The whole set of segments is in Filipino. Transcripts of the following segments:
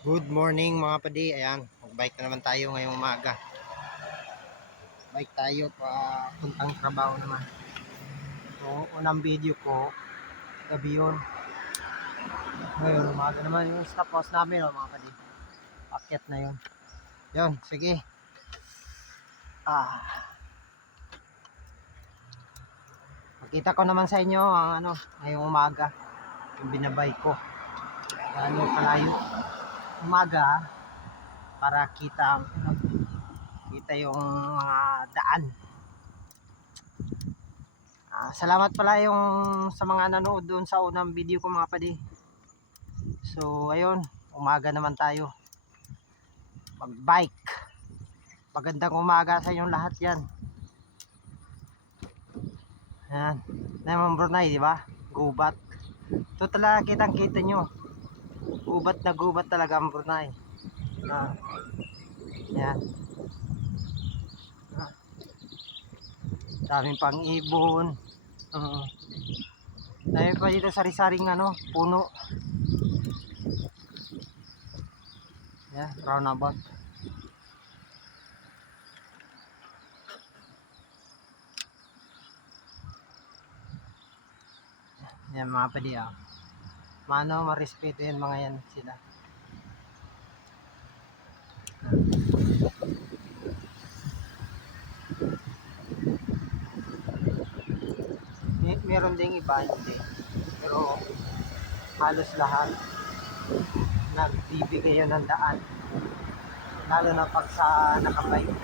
Good morning mga padi. Ayan, magbike na naman tayo ngayong umaga. Bike tayo pa puntang trabaho naman. So, unang video ko, gabi yun. Ngayon, umaga naman yung stop house namin, oh, mga padi. Akyat na yun. Yun, sige. Ah. Makita ko naman sa inyo ang ano, ngayong umaga. Yung binabay ko. Ano kalayo umaga para kita ang kita yung mga daan. Ah, salamat pala yung sa mga nanood doon sa unang video ko mga padi. So ayun, umaga naman tayo. Mag-bike. Magandang umaga sa inyong lahat 'yan. Yan. Naman Brunei, di ba? Gubat. Ito talaga kitang kita nyo gubat na gubat talaga ang Brunei. Ah. Yan. Ah. Daming pang ibon. Uh, dami pa dito sari-saring ano, puno. Yan, roundabout. Yan mga padi ah. Mano, marespeto yan mga yan sila. May, meron ding iba hindi. Pero halos lahat nagbibigay yun ng daan. Lalo na pag sa nakabike.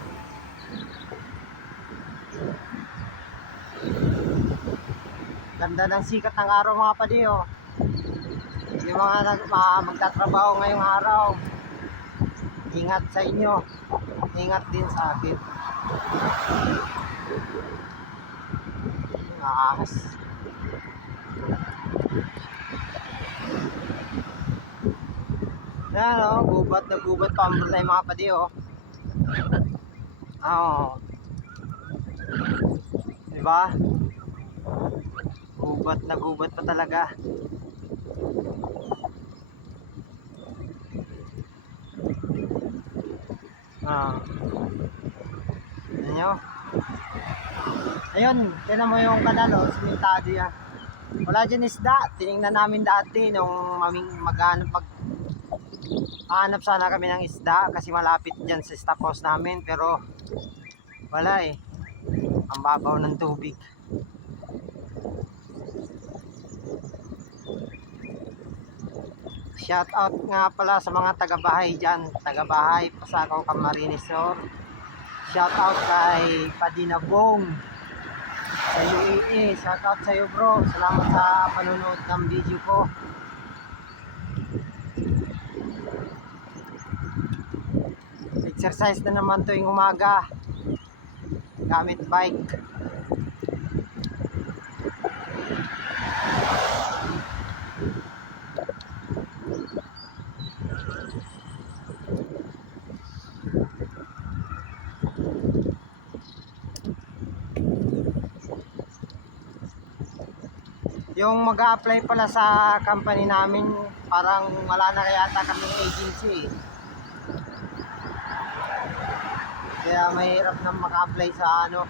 Ganda ng sikat ng araw mga padi oh. Yung mga magtatrabaho ngayong araw, ingat sa inyo. Ingat din sa akin. Ahas. Yan o, gubat na gubat pa ang bulay mga padi o. Oo. Diba? Gubat na gubat pa talaga. Ah. Nyo. Ayun, tinan mo yung kanal, oh, simentado yan. Wala dyan isda. Tinignan namin dati nung maming maghanap pag hanap sana kami ng isda kasi malapit dyan sa stop namin pero wala eh. Ang babaw ng tubig. Shout out nga pala sa mga taga-bahay dyan. Taga-bahay, Pasakaw Camarines Sur. Shout out kay Padina Bong sa UAE. Shout out sa iyo bro. Salamat sa panonood ng video ko. Exercise na naman tuwing umaga. Gamit bike. Yung mag apply pala sa company namin, parang wala na yata kaming agency. Kaya mahirap na maka-apply sa ano,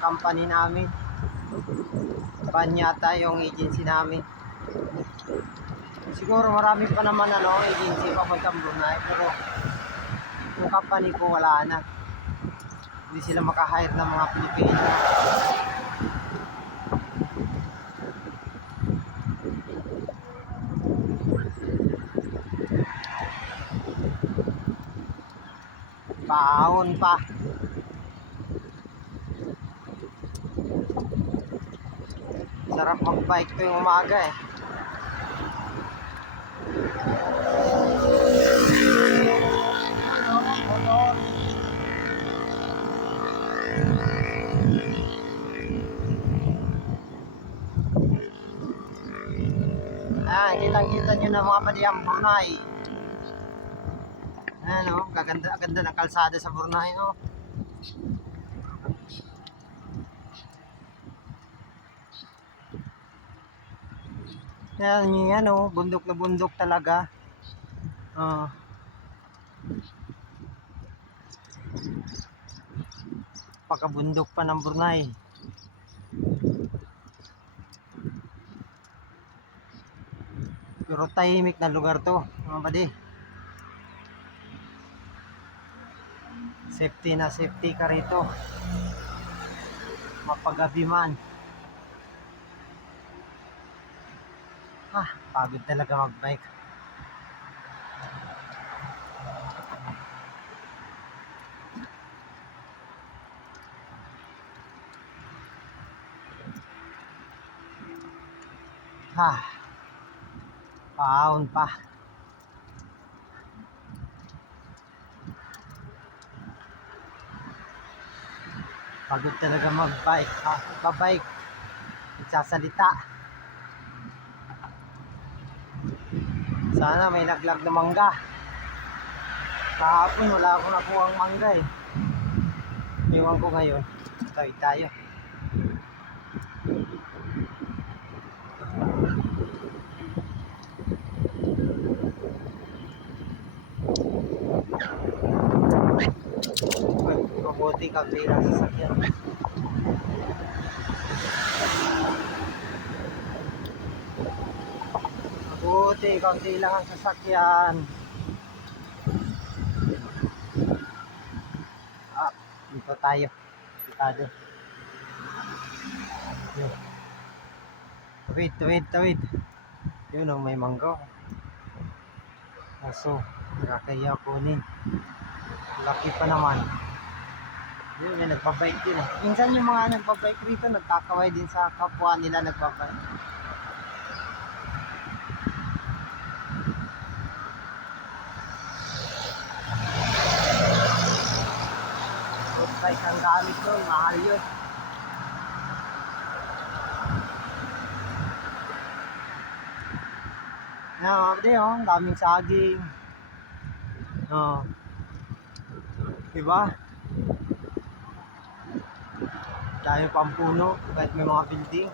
company namin. Ban yata yung agency namin. Siguro marami pa naman ano, agency papuntang Brunei, pero yung company ko wala na. Hindi sila maka-hire ng mga Pilipino. Baon pa. Sarap mag-bike tuwing umaga eh. Ah, kitang-kita nyo na mga padiyang Brunei. Ano, gaganda ganda ng kalsada sa Brunei, no? Yan, yan, oh, bundok na bundok talaga. Ah. Pakabundok pa ng Brunei. Pero tahimik na lugar to, mga buddy. Safety na safety ka rito. Mapagabi man. Ah, pagod talaga magbike. Ha. Paon pa. Pagod talaga mag-bike. Ah, magbabike. Nagsasalita. Sana may naglag na mangga. Kahapon wala akong nakuha ang mangga eh. Iwan ko ngayon. Tayo. Uy, mabuti ka pila sa kaunti lang ang sasakyan. Ah, dito tayo. Yun. Tawid, tawid, tawid. Yun ang may mangga. Aso, nakakaya kunin. Laki pa naman. Yun, may nagpabike din. eh. Minsan yung mga nagpabike rito, nagkakaway din sa kapwa nila nagpabike. Bike ang gamit doon, mahal yun. Yan, mga kapatid, oh, daming saging. Oh. Diba? Dahil pang puno, kahit may mga building.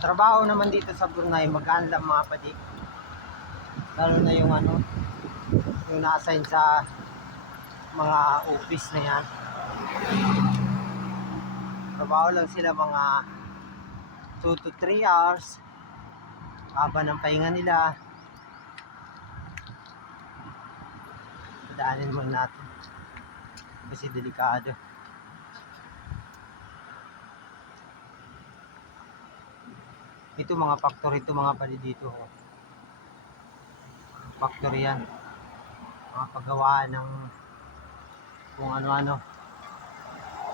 Trabaho naman dito sa Brunei, magaan lang mga padi. Lalo na yung ano, yung na-assign sa mga office na yan. Trabaho lang sila mga 2 to 3 hours. Haba ng pahinga nila. Daanin muna natin. Kasi delikado. Ito mga factory ito mga pali dito. oh. Factory yan. Mga paggawaan ng kung ano-ano.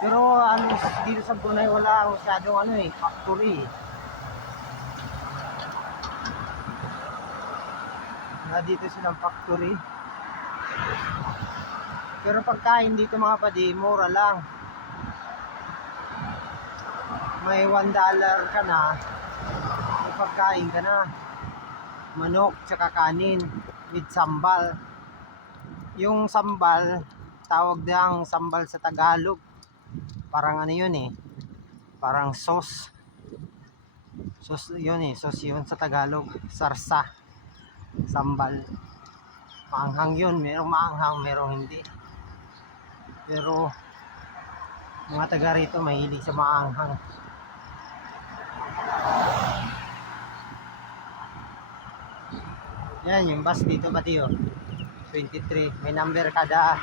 Pero ano dito sa Brunei wala masyadong ano eh, factory. Wala dito silang factory. Pero pagkain dito mga padi, mura lang. May 1 dollar ka na, may pagkain ka na. Manok, tsaka kanin, with sambal. Yung sambal, tawag diyang sambal sa Tagalog. Parang ano yun eh, parang sauce. Sauce yun eh, sauce yun sa Tagalog. Sarsa, sambal. Maanghang yun, merong maanghang, merong hindi. Pero mga taga rito mahilig sa maanghang. Yan, yung bus dito pati oh. 23. May number kada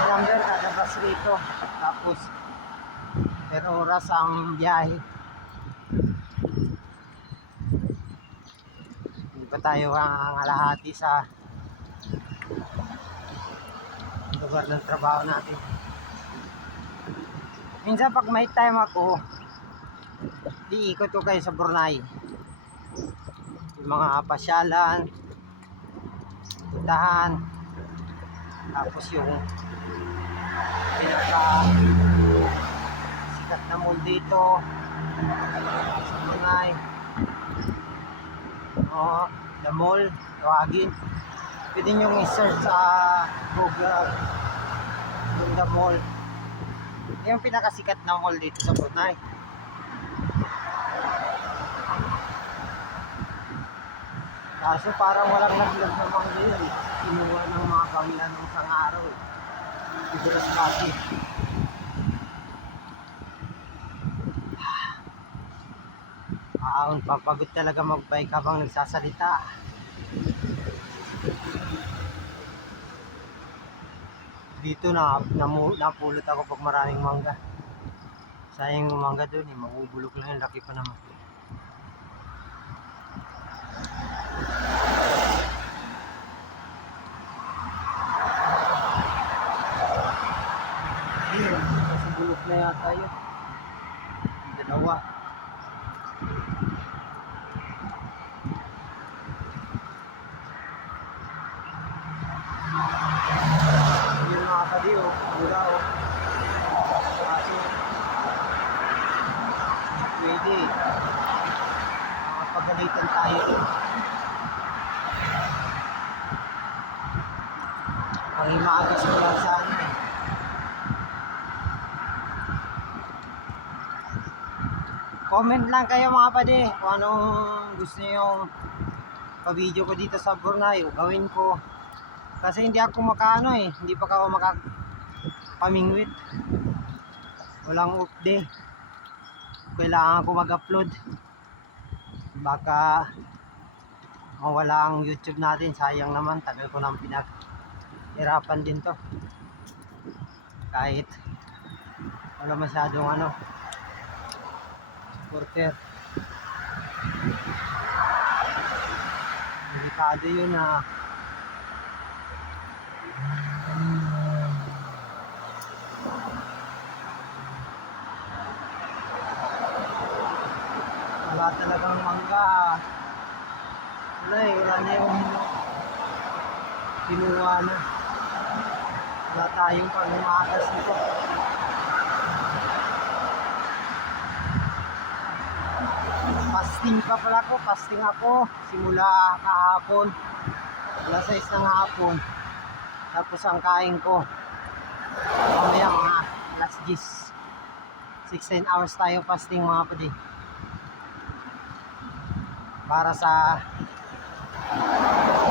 may number kada bus rito. Tapos per oras ang biyahe. Hindi pa tayo ang alahati sa lugar ng trabaho natin. Minsan pag may time ako, di ikot ko kayo sa Brunei. Mga pasyalan, puntahan, tapos yung pinaka sikat na mall dito sa Brunei. Oo, the mall, tawagin. Pwede nyo i-search sa Google yung the mall. Yung pinakasikat na mall dito sa Brunei. Kaso parang walang naglag na mangga yun. eh. Kinuha ng mga kamilan ng isang araw. eh. Iburas pati. Ah, papagod talaga magbike habang nagsasalita. Dito na namu, napulot ako pag maraming mangga. Sayang yung mangga doon eh, mabubulok lang yung laki pa naman. Ayun, kasi bulok na yata yun. Dalawa. Yun mga kadi oh, mura oh. Kaso, pwede. Makapagalitan tayo dun. Ang imaagas ko lang sa ano eh. Comment lang kayo mga pade kung anong gusto nyo pa-video ko dito sa Brunei gawin ko. Kasi hindi ako makaano eh, hindi pa ako maka pamingwit. Walang off day. Kailangan ko mag-upload. Baka mawala ang YouTube natin, sayang naman, tagal ko nang pinaghirapan din to. Kahit wala masyadong ano, supporter. Delikado yun ah. Wala talagang mangga. Wala eh, wala na yung kinuha na. Wala tayong pangumakas nito. Fasting pa pala ko, fasting ako. Simula kahapon. Alas 6 ng hapon. Tapos ang kain ko. Mamaya mga alas 10. 16 hours tayo fasting mga padi. Para sa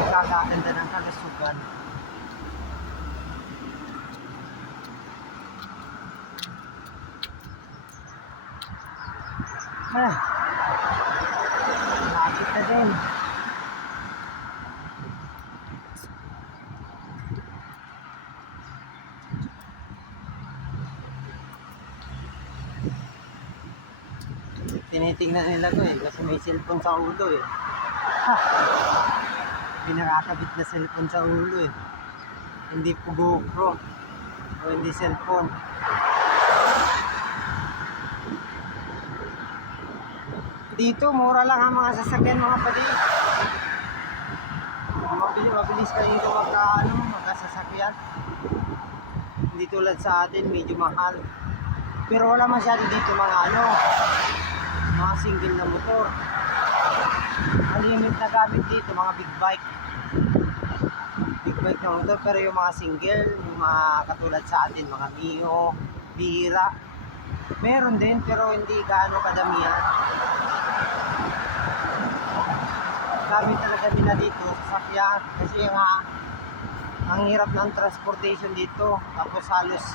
kakaganda ng kalusugan. Ah. Lapit na din. Tinitingnan nila ko eh kasi may cellphone sa ulo eh. Ha! Hindi nakakabit na cellphone sa ulo eh. Hindi po GoPro o hindi cellphone. Dito, mura lang ang mga sasakyan mga pali. Mabilis, mabilis kayo dito magka, ano, magkasasakyan. Hindi tulad sa atin, medyo mahal. Pero wala masyado dito mga ano, mga single na motor. Ang limit na gamit dito, mga big bike. Big bike na motor, pero yung mga single, yung mga katulad sa atin, mga Mio, Bira, meron din, pero hindi gaano kadamihan. Gamit talaga nila dito, sasakyan, kasi nga, ang hirap ng transportation dito, tapos halos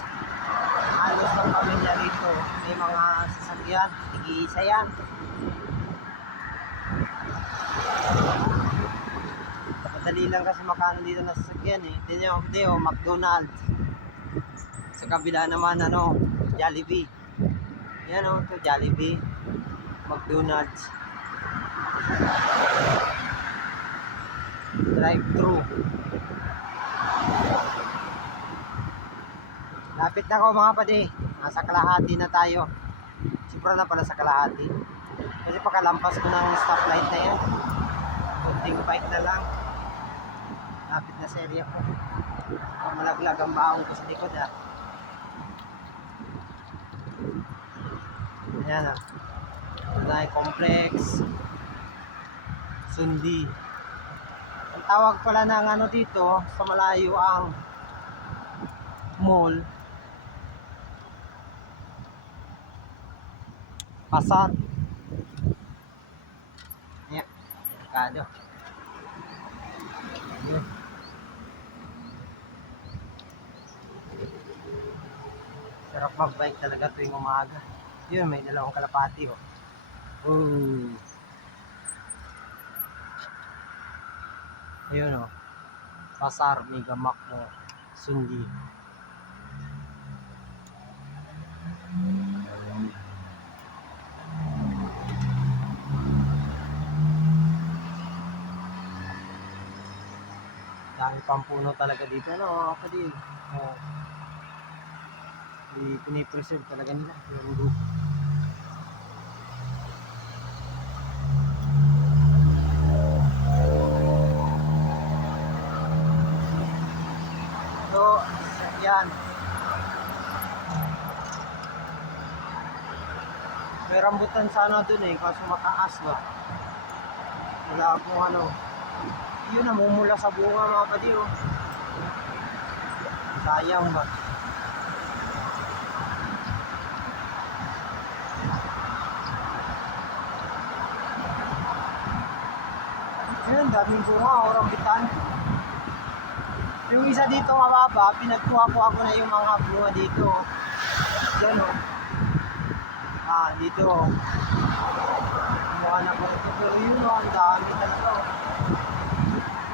halos ng pamilya rito may mga sasakyan, tig-iisa yan. Madali lang kasi makano dito na sasakyan eh. Hindi nyo, hindi oh, McDonald's. Sa kabila naman ano, Jollibee. Yan oh, to Jollibee. McDonald's. Drive-thru. Lapit na ako mga padi. Nasa kalahati na tayo. Sobra na pala sa kalahati. Kasi pakalampas ko ng stoplight na yan. Kunting bike na lang. Lapit na sa area ko. Malaglag ang baong ko sa likod ah. Ayan ah. Tunay complex. Sundi. Ang tawag pala ng ano dito sa malayo ang mall Pasar. Yeah. Kado. Yun. Sarap mag-bike talaga tuwing umaga. Yun, may dalawang kalapati oh. Oh. Ayun oh. Pasar Mega Mac mo. Sundi. Dami pang puno talaga dito, no? Mga kapatid. Oh. I- Pinipreserve talaga nila yung lupa. So, yan. May rambutan sana dun eh, kaso mataas ba? Wala akong ano. Yun, namumula sa bunga mga padi oh. Sayang ba? Ayun, daming bunga, oh, rambutan. Yung isa dito mababa, pinagkuha ko ako na yung mga bunga dito. oh. Yan o. Ah, dito. oh. Kumuha na ko. Pero yun o, ang dami talaga o.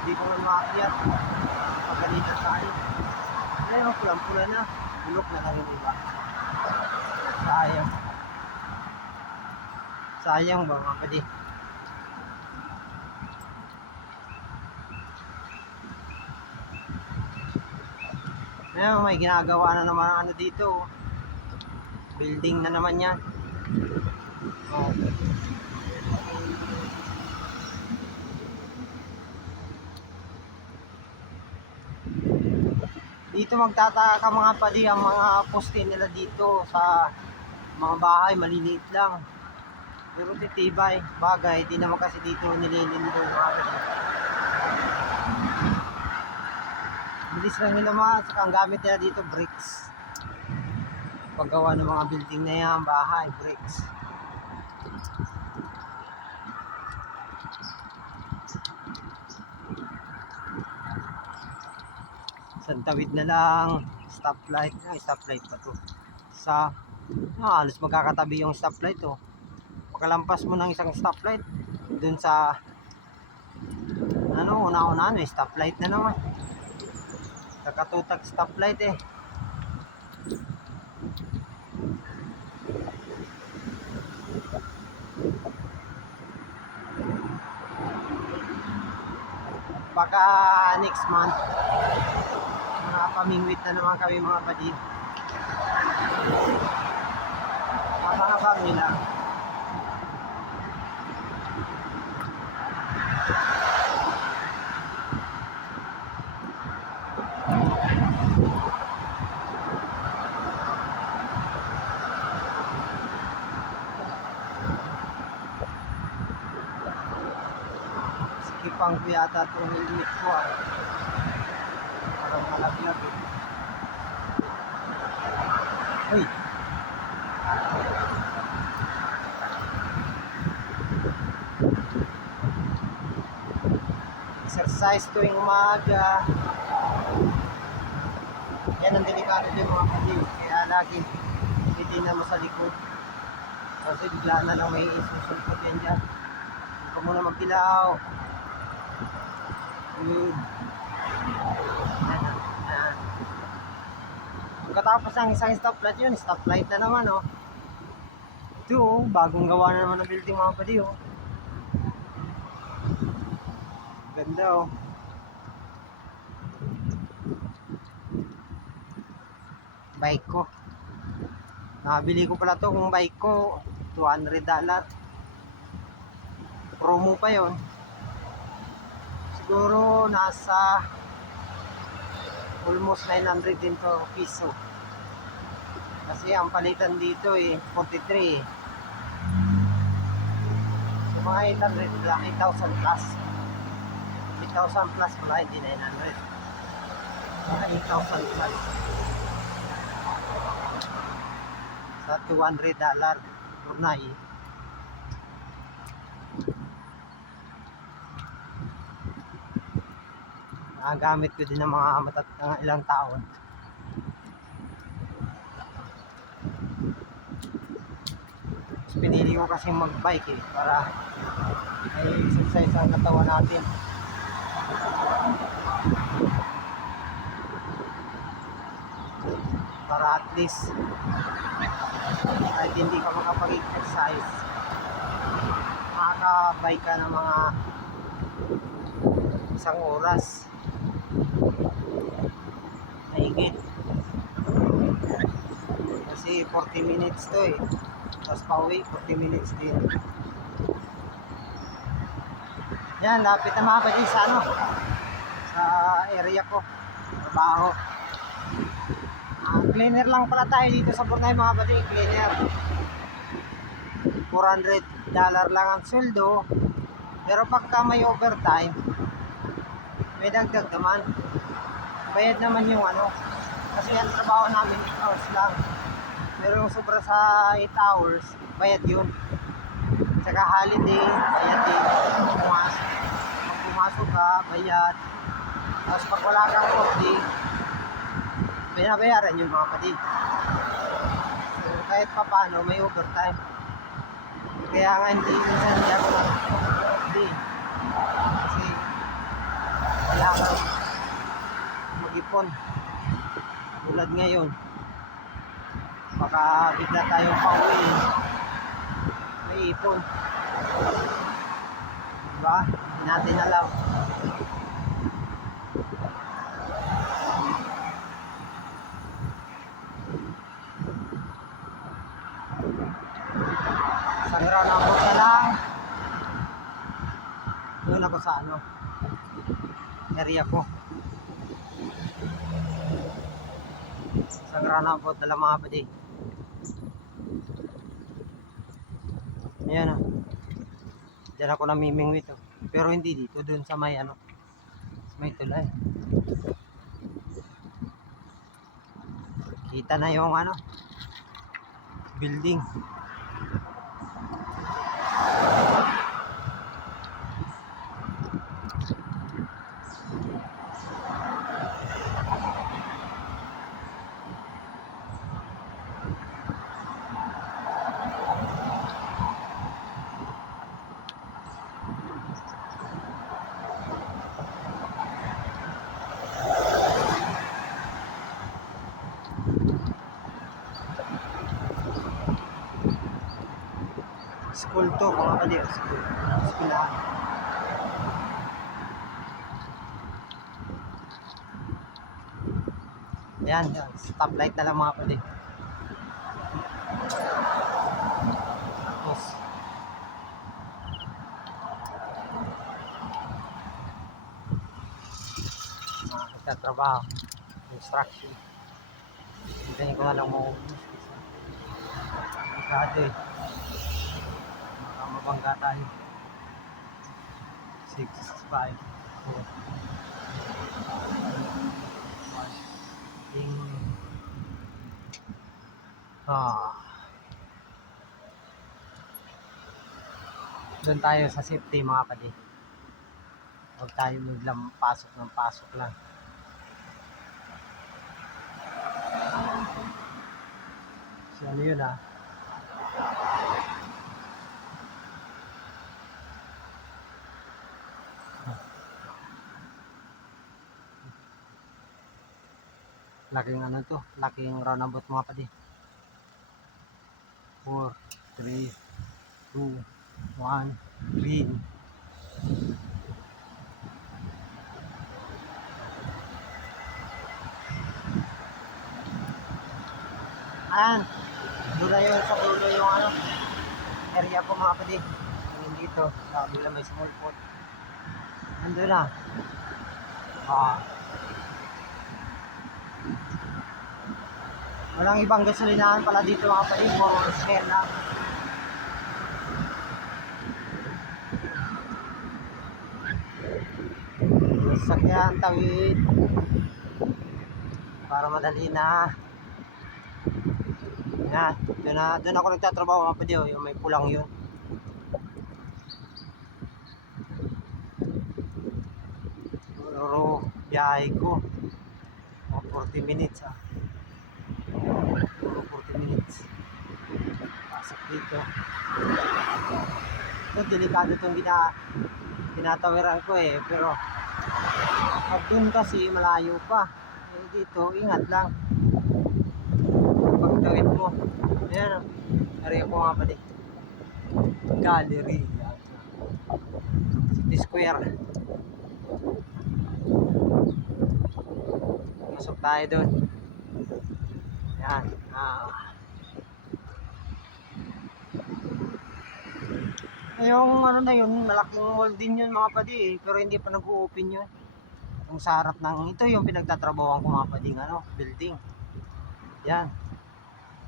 Hindi ko man maakyat. Pagalitan tayo. Ayun o, pulang-pula na. Bulok na lang yung. Sayang. Sayang ba mga padi? Ayun, may ginagawa na naman ano dito. Building na naman yan. Oh. Dito magtataka ka mga padi ang mga poste nila dito sa mga bahay maliliit lang. Pero titibay, bagay, di naman kasi dito nililindo mga padi. Bilis lang nila mga, saka ang gamit nila dito bricks. Paggawa ng mga building na yan, bahay, bricks. Isang tawid na lang, stoplight, ay stoplight pa to. Sa, ah, halos magkakatabi yung stoplight oh. Pagkalampas mo ng isang stoplight, dun sa, ano, una-una, may stoplight na naman. Kakatutag stoplight eh. Baka next month, nakapamingwit na naman kami mga padid. Habang-habang nila. Skipang ko yata itong helmet ko ah. Exercise tuwing umaga. Yan ang delikado din mga kapatid. Kaya lagi titignan mo sa likod. Kasi bigla na lang may isusulpot yan dyan. Huwag ka muna magdilaw. Yun. Yan, yan. Pagkatapos ng isang stoplight yun, stoplight na naman oh. Ito oh, bagong gawa na naman ng building mga padi oh. Ganda oh. Bike ko. Nakabili ko pala to kung bike ko. 200 dollar. Promo pa yon. Siguro nasa almost 900 din to piso. Kasi ang palitan dito eh 43 eh. So mga 800 lang 8,000 plus. 8,000 plus pala hindi 900. Mga 8,000 plus. Sa 200 dollar Brunei. Nagagamit ko din ng mga matat ng ilang taon. Ko kasi mag-bike eh, para may exercise ang katawan natin. Para at least kahit hindi ka makapag-exercise, makaka-bike ka ng mga isang oras. Mahigit. Kasi 40 minutes to eh. Tapos pauwi, 40 minutes din. Yan, lapit na mga pwede sa ano, sa area ko. Trabaho. Ah, cleaner lang pala tayo dito sa Bornay mga pwede, cleaner. 400 dollar lang ang sweldo. Pero pagka may overtime, may dagdag naman. Bayad naman yung ano. Kasi ang trabaho namin 8 hours lang. Pero yung sobra sa 8 hours, bayad yun. Tsaka holiday, bayad din. Pumasok, pag pumasok ka, bayad. Tapos pag wala kang off day, binabayaran yung mga pati. So, kahit pa paano, may overtime. Kaya nga hindi minsan hindi ako day. Kasi kailangan mag-ipon. Tulad ngayon, baka bigla tayong pauwi. May ipon. Diba? Natin alam. Isang round ang na lang. Doon ako sa ano, area ko. Isang roundabout na lang mga padi. Ayan ah. Diyan ako namimingwit oh. Pero hindi dito, doon sa may ano, sa may tulay. Kita na yung ano, building. School to, mga kali. School. Schoolahan. Yan, yan. Stoplight na lang mga kali. Tapos, mga katrabaho. Construction. Hintayin ko na lang mo. Masyado eh. Baka mabangga tayo. 6, 5, 4. Ting. Ah. Doon tayo sa safety mga padi. Huwag tayo biglang pasok ng pasok lang. So ano yun ah. Laking ano to, laking roundabout mga padi. 4, 3, 2, 1, green. Ayan, dulo yun sa dulo yung ano, area ko mga padi. Yung dito, sa kabila may small pot. Nandun na. Ah, Walang ibang gasolinahan pala dito mga pali, puro share lang. Sakyan, tawid. Para madali na. Yan, doon na, doon ako nagtatrabaho mga oh, yung may pulang yun. Puro biyahe ko. Mga 40 minutes ah. Puro 40 minutes. Pasok dito. Ito, delikado itong gina, tinatawiran ko eh. Pero, pag dun kasi malayo pa. Eh, dito, ingat lang. Pagtawid mo. Ayan, nariyan ko nga pa din. Gallery. City Square. Pasok tayo doon. Yan. Ah. Yung ano na yun, malaking mall din yun mga padi eh, pero hindi pa nag-open yun. Yung sa harap ng, ito yung pinagtatrabawan ko mga padi, ano, building. Yan.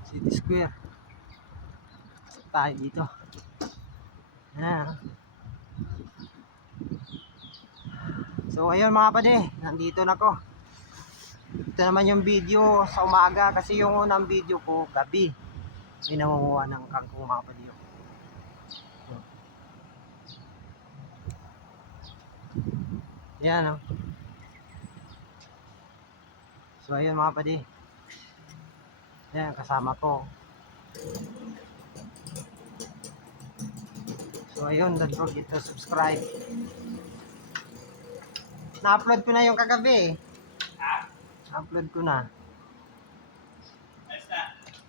City Square. Pasok tayo dito. Yan. So ayun mga padi, nandito na ko. Ito naman yung video sa umaga kasi yung unang video ko gabi. May nangunguha ng kangkong mga padi. Yan oh. So ayun mga padi. Yan kasama ko. So ayun, don't forget to subscribe. Na-upload ko na yung kagabi. Na-upload ko na.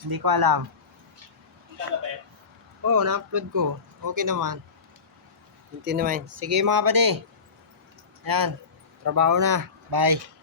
Hindi ko alam. Oo, oh, na-upload ko. Okay naman. Hindi naman. Sige mga padi. Yan. Trabaho na. Bye.